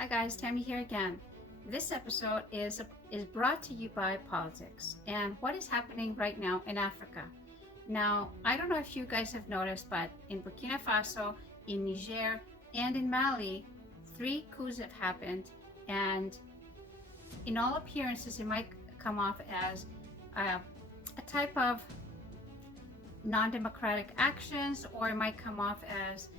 Hi guys, Tammy here again. This episode is brought to you by politics and what is happening right now in Africa. Now, I don't know if you guys have noticed, but in Burkina Faso, in Niger, and in Mali, 3 coups have happened, and in all appearances, it might come off as a type of non-democratic actions, or it might come off as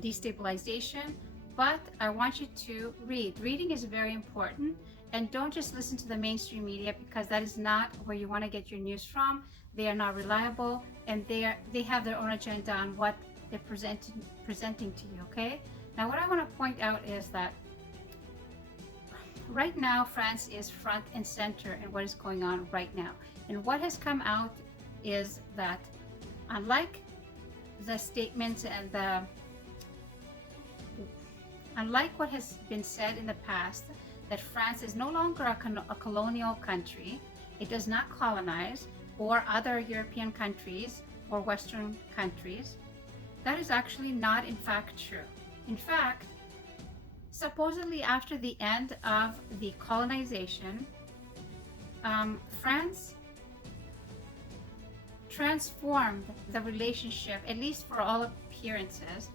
destabilization. But I want you to read. Reading is very important, and don't just listen to the mainstream media, because that is not where you want to get your news from. They are not reliable, and they have their own agenda on what they're presenting to you. Okay. Now, what I want to point out is that right now France is front and center in what is going on right now, and what has come out is that, unlike the statements and unlike what has been said in the past, that France is no longer a colonial country, it does not colonize, or other European countries or Western countries, that is actually not in fact true. In fact, supposedly after the end of the colonization, France transformed the relationship, at least for all appearances,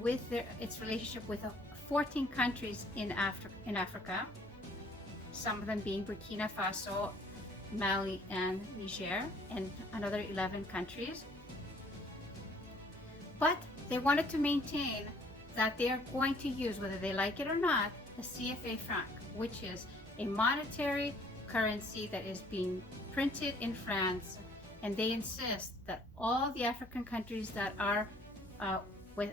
with its relationship with 14 countries in Africa, some of them being Burkina Faso, Mali, and Niger, and another 11 countries. But they wanted to maintain that they are going to use, whether they like it or not, the CFA franc, which is a monetary currency that is being printed in France, and they insist that all the African countries that are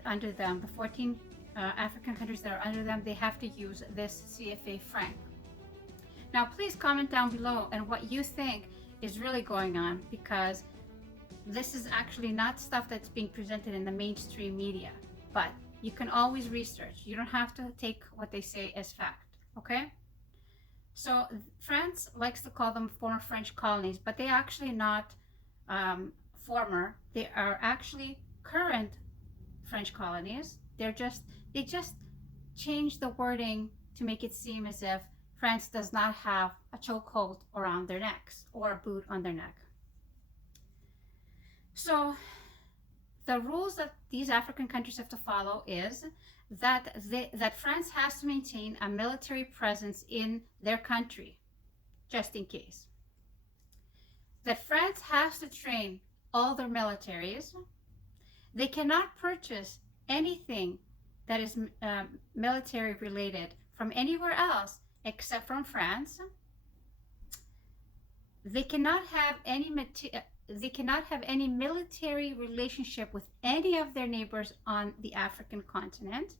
under them, the 14 African countries that are under them, they have to use this CFA franc. Now, please comment down below and what you think is really going on, because this is actually not stuff that's being presented in the mainstream media, but you can always research. You don't have to take what they say as fact, okay? So France likes to call them former French colonies, but they're actually not former. They are actually current French colonies. They just changed the wording to make it seem as if France does not have a chokehold around their necks or a boot on their neck. So the rules that these African countries have to follow is that France has to maintain a military presence in their country, just in case. That France has to train all their militaries. They cannot purchase anything that is military related from anywhere else except from France. They cannot have any military relationship with any of their neighbors on the African continent.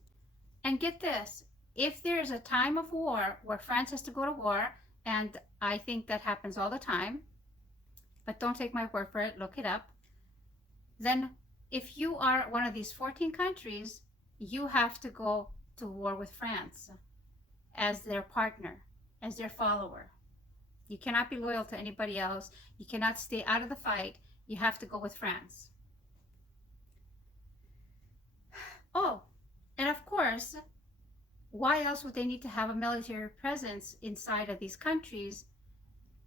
And get this, if there is a time of war where France has to go to war, and I think that happens all the time, but don't take my word for it, look it up, then if you are one of these 14 countries, you have to go to war with France as their partner, as their follower. You cannot be loyal to anybody else. You cannot stay out of the fight. You have to go with France. Oh, and of course, why else would they need to have a military presence inside of these countries?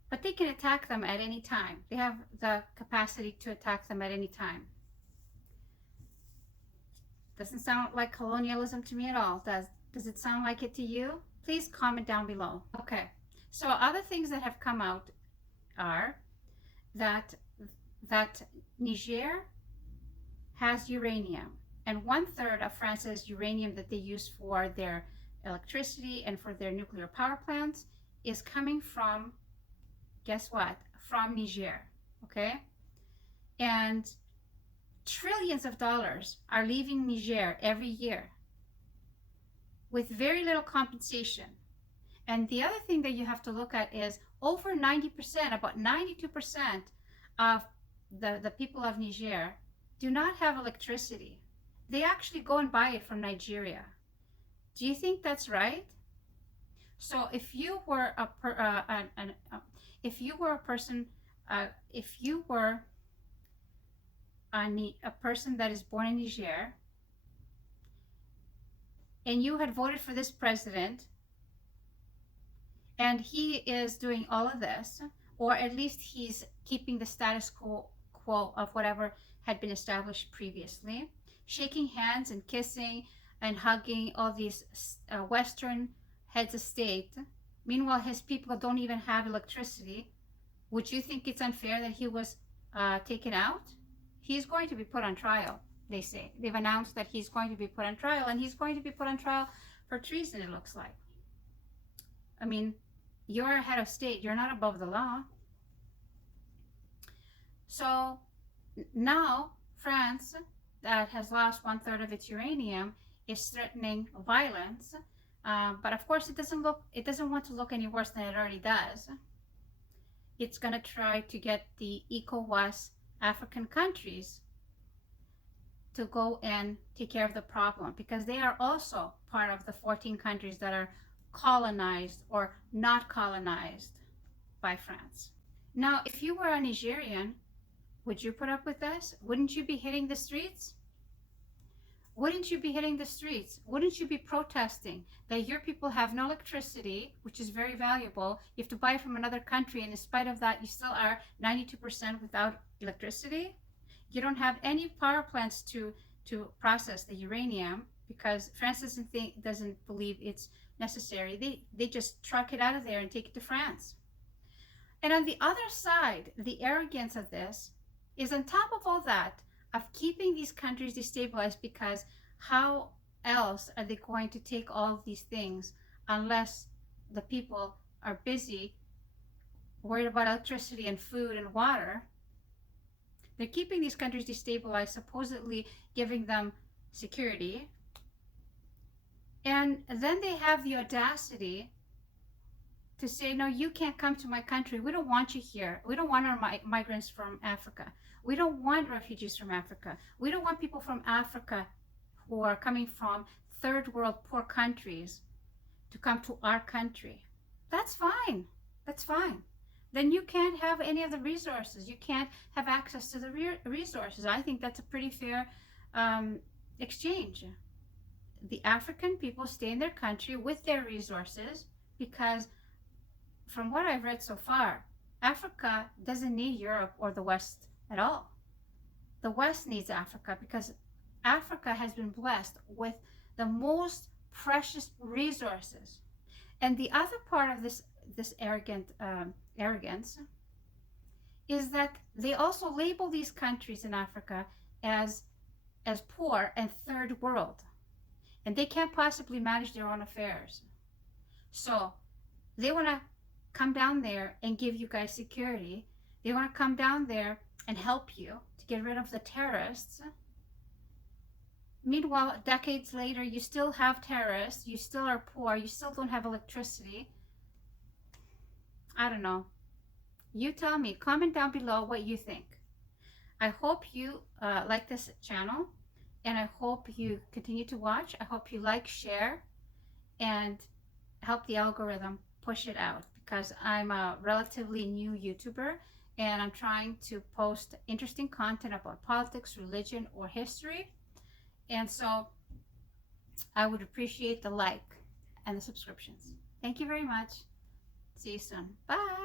But they can attack them at any time. They have the capacity to attack them at any time. Doesn't sound like colonialism to me at all. Does it sound like it to you? Please comment down below. Okay, so other things that have come out are that Niger has uranium, and 1/3 of France's uranium that they use for their electricity and for their nuclear power plants is coming from, guess what? From Niger, okay? And trillions of dollars are leaving Niger every year with very little compensation. And the other thing that you have to look at is over 90%, about 92% of the people of Niger do not have electricity. They actually go and buy it from Nigeria. Do you think that's right? So if you were a person that is born in Niger, and you had voted for this president, and he is doing all of this, or at least he's keeping the status quo of whatever had been established previously, shaking hands and kissing and hugging all these Western heads of state. Meanwhile, his people don't even have electricity. Would you think it's unfair that he was taken out? He's going to be put on trial, they say. They've announced that he's going to be put on trial, and he's going to be put on trial for treason, it looks like. I mean, you're a head of state. You're not above the law. So now France, that has lost 1/3 of its uranium, is threatening violence. But of course, it doesn't want to look any worse than it already does. It's going to try to get the ECOWAS African countries to go and take care of the problem, because they are also part of the 14 countries that are colonized or not colonized by France. Now, if you were a Nigerian, would you put up with this? Wouldn't you be hitting the streets? Wouldn't you be hitting the streets? Wouldn't you be protesting that your people have no electricity, which is very valuable? You have to buy from another country, and in spite of that, you still are 92% without electricity. You don't have any power plants to process the uranium, because France doesn't believe it's necessary. They just truck it out of there and take it to France. And on the other side, the arrogance of this is, on top of all that, of keeping these countries destabilized, because how else are they going to take all of these things unless the people are busy worried about electricity and food and water? They're keeping these countries destabilized, supposedly giving them security. And then they have the audacity to say, no, you can't come to my country. We don't want you here. We don't want our migrants from Africa. We don't want refugees from Africa. We don't want people from Africa who are coming from third world poor countries to come to our country. That's fine. That's fine. Then you can't have any of the resources. You can't have access to the resources. I think that's a pretty fair exchange. The African people stay in their country with their resources, because from what I've read so far, Africa doesn't need Europe or the West at all. The West needs Africa, because Africa has been blessed with the most precious resources. And the other part of this arrogance is that they also label these countries in Africa as poor and third world, and they can't possibly manage their own affairs. So they want to come down there and give you guys security. They want to come down there and help you to get rid of the terrorists. Meanwhile, decades later, you still have terrorists, you still are poor, you still don't have electricity. I don't know. You tell me. Comment down below what you think. I hope you like this channel, and I hope you continue to watch. I hope you like, share, and help the algorithm push it out, because I'm a relatively new YouTuber, and I'm trying to post interesting content about politics, religion, or history. And so I would appreciate the like and the subscriptions. Thank you very much. See you soon. Bye.